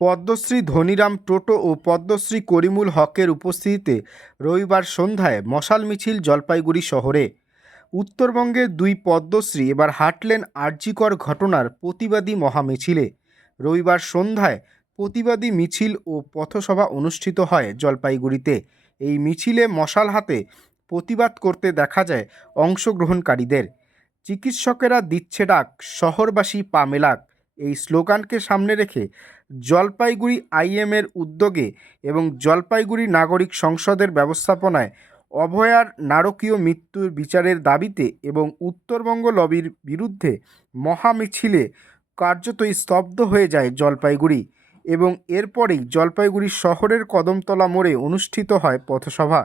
পদ্মশ্রী ধনীরাম টোটো ও পদ্মশ্রী করিমুল হকের উপস্থিতিতে রবিবার সন্ধ্যায় মশাল মিছিল জলপাইগুড়ি শহরে। উত্তরবঙ্গের দুই পদ্মশ্রী এবার হাঁটলেন আরজিকর ঘটনার প্রতিবাদী মহামিছিলে। রবিবার সন্ধ্যায় প্রতিবাদী মিছিল ও পথসভা অনুষ্ঠিত হয় জলপাইগুড়িতে। এই মিছিলে মশাল হাতে প্রতিবাদ করতে দেখা যায় অংশগ্রহণকারীদের। চিকিৎসকেরা দিচ্ছে ডাক, শহরবাসী পা মেলাক, এই স্লোগানকে সামনে রেখে জলপাইগুড়ি আইএমের উদ্যোগে এবং জলপাইগুড়ি নাগরিক সংসদের ব্যবস্থাপনায় অভয়ার নারকীয় মৃত্যুর বিচারের দাবিতে এবং উত্তরবঙ্গ লবির বিরুদ্ধে মহামিছিলে কার্যত স্তব্ধ হয়ে যায় জলপাইগুড়ি এবং এরপরেই জলপাইগুড়ি শহরের কদমতলা মোড়ে অনুষ্ঠিত হয় পথসভা।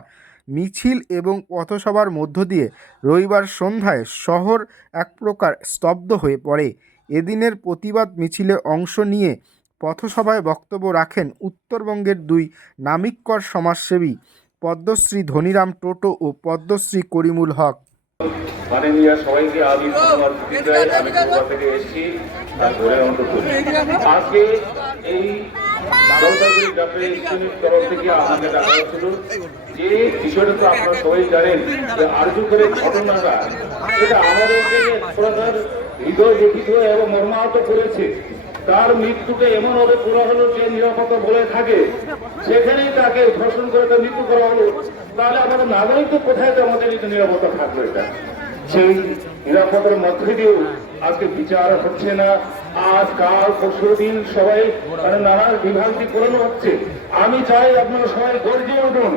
মিছিল এবং পথসভার মধ্য দিয়ে রবিবার সন্ধ্যায় শহর এক প্রকার স্তব্ধ হয়ে পড়ে। এদিনের প্রতিবাদ মিছিলে অংশ নিয়ে পথসভায় বক্তব্য রাখেন উত্তরবঙ্গের দুই নামিককর সমাজসেবী পদ্মশ্রী ধনীরাম টোটো ও পদ্মশ্রী করিমুল হক। মাননীয় সবাইকে আমি ধন্যবাদ দিতে চাই। আমি গোয়া থেকে এসেছি আজকে এই জলপাইগুড়ি ডাক্তার ইনস্টিটিউটের তরফ থেকে আমাকে ডাকা হয়েছিল। যে বিষয়টা তো আপনারা সবাই জানেন যে আরজিকরের ঘটনাটা এটা আমাদেরকে প্রধান হৃদয় ব্যথিত এবং মর্মাহত করেছে। তার মৃত্যুকে এমনভাবে করা হলো যে নিরাপত্তা বলে থাকে, সেখানেই তাকে ধর্ষণ করে তার মৃত্যু করা হলো। তাহলে আমাদের নাগরিকদের কোথায় তো আমাদের নিরাপত্তা থাকবে? এটা সেই নিরাপত্তার মধ্যে দিয়েও আজকে বিচার হচ্ছে না। আজ কাল পরশু দিন সবাই নানা বিভ্রান্তি করানো হচ্ছে। আমি চাই আপনারা সবাই গর্জে উঠুন,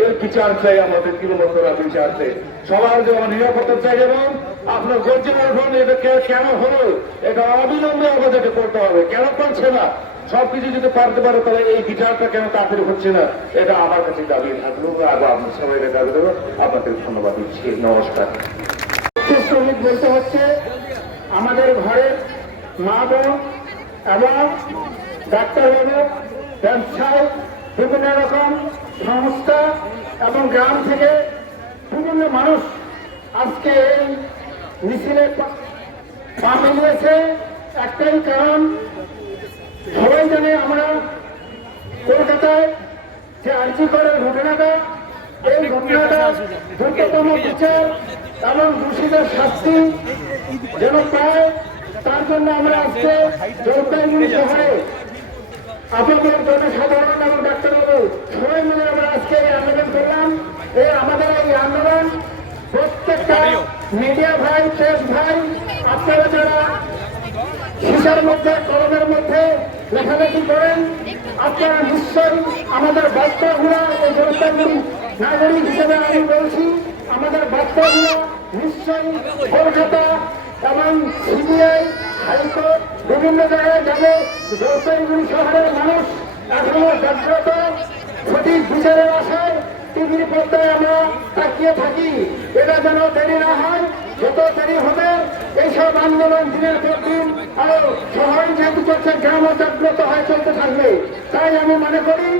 এর বিচার চাই, আমাদের তৃণমূলরা বিচার চাই, সবার যেমন নিরাপত্তা চাই, যেমন আপনার গর্জে উঠুন। এটা কেন হলো, এটা অবিলম্বে আমাদেরকে করতে হবে। কেন করছে না? সবকিছু যদি পারতে পারে তাহলে এই বিচারটা কেন তাড়াতাড়ি হচ্ছে না? এটা আমার কাছে দাবি থাকলো। আবার আপনার সবাই দাবি দেবো। আপনাদের ধন্যবাদ দিচ্ছি। নমস্কার। শ্রমিক বলতে হচ্ছে আমাদের ঘরের মা বোন এবং ডাক্তারবাবু, ব্যবসায়ী, বিভিন্ন রকম সংস্থা এবং গ্রাম থেকে বিভিন্ন মানুষ আজকে এই মিছিলে পা মিলিয়েছে। একটাই কারণ, সবাই জানে আমরা কলকাতায় যে আরজিকরের ঘটনাটা, এই ঘটনাটা দ্রুততম বিচার এবং দোষীদের শাস্তি যেন পায়, তার জন্য আমরা আজকে জলপাইগুড়ি শহরে আপনাদের জনসাধারণ এবং ডাক্তারবাবু সবাই মিলে আমরা আজকে এই আন্দোলন করলাম। এই আমাদের এই আন্দোলন প্রত্যেকটা মিডিয়া ভাই, প্রেস ভাই, আপনারা যারা শিশার মধ্যে, কলমের মধ্যে লেখালেখি করেন, আপনারা নিশ্চয়ই আমাদের বার্তাগুলো, এই জলপাইগুড়ি নাগরিক হিসেবে আমি বলছি, আমাদের বার্তাগুলো নিশ্চয়ই কলকাতা এবং সিবিআই, হাইকোর্ট বিভিন্ন জায়গায় যাবে। জলপাইগুড়ি শহরের মানুষ এখনো জাগ্রত, সঠিক বিচারের আশায় টিভির পর্দায় আমরা তাকিয়ে থাকি। এটা যেন দেরি না হয়। যত দেরি হবে এইসব আন্দোলন দিনের পর দিন আরো শহর যেহেতু চলছে, গ্রামও জাগ্রত হয়ে চলতে থাকবে। তাই আমি মনে করি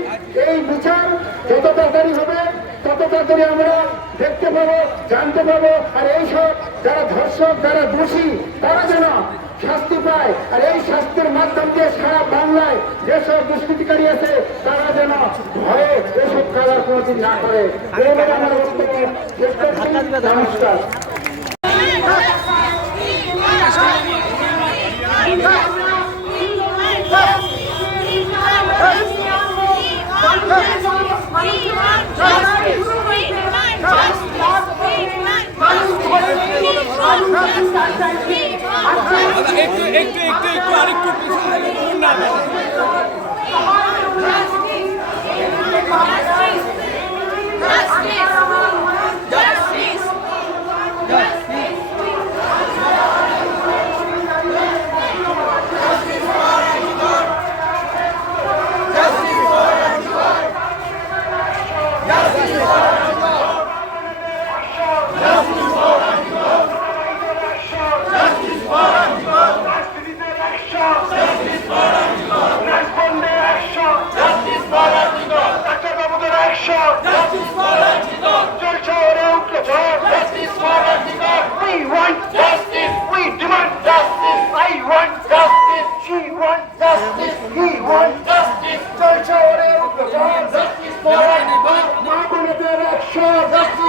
এই বিচার যত তাড়াতাড়ি হবে তত তাড়াতাড়ি আমরা দেখতে পাবো, জানতে পাবো। আর এইসব যারা ধর্ষক, যারা দোষী, তারা যেন শাস্তি পায়। আর এই শাস্তির মাধ্যম দিয়ে সারা বাংলায় যেসব দুষ্কৃতিকারী আছে তারা যেন ভয়ে এসব কাজ আর কোনোদিন না করে। এইভাবে আমার বক্তব্য শেষ করছি। নমস্কার। একটু আরেকটু Justice for 100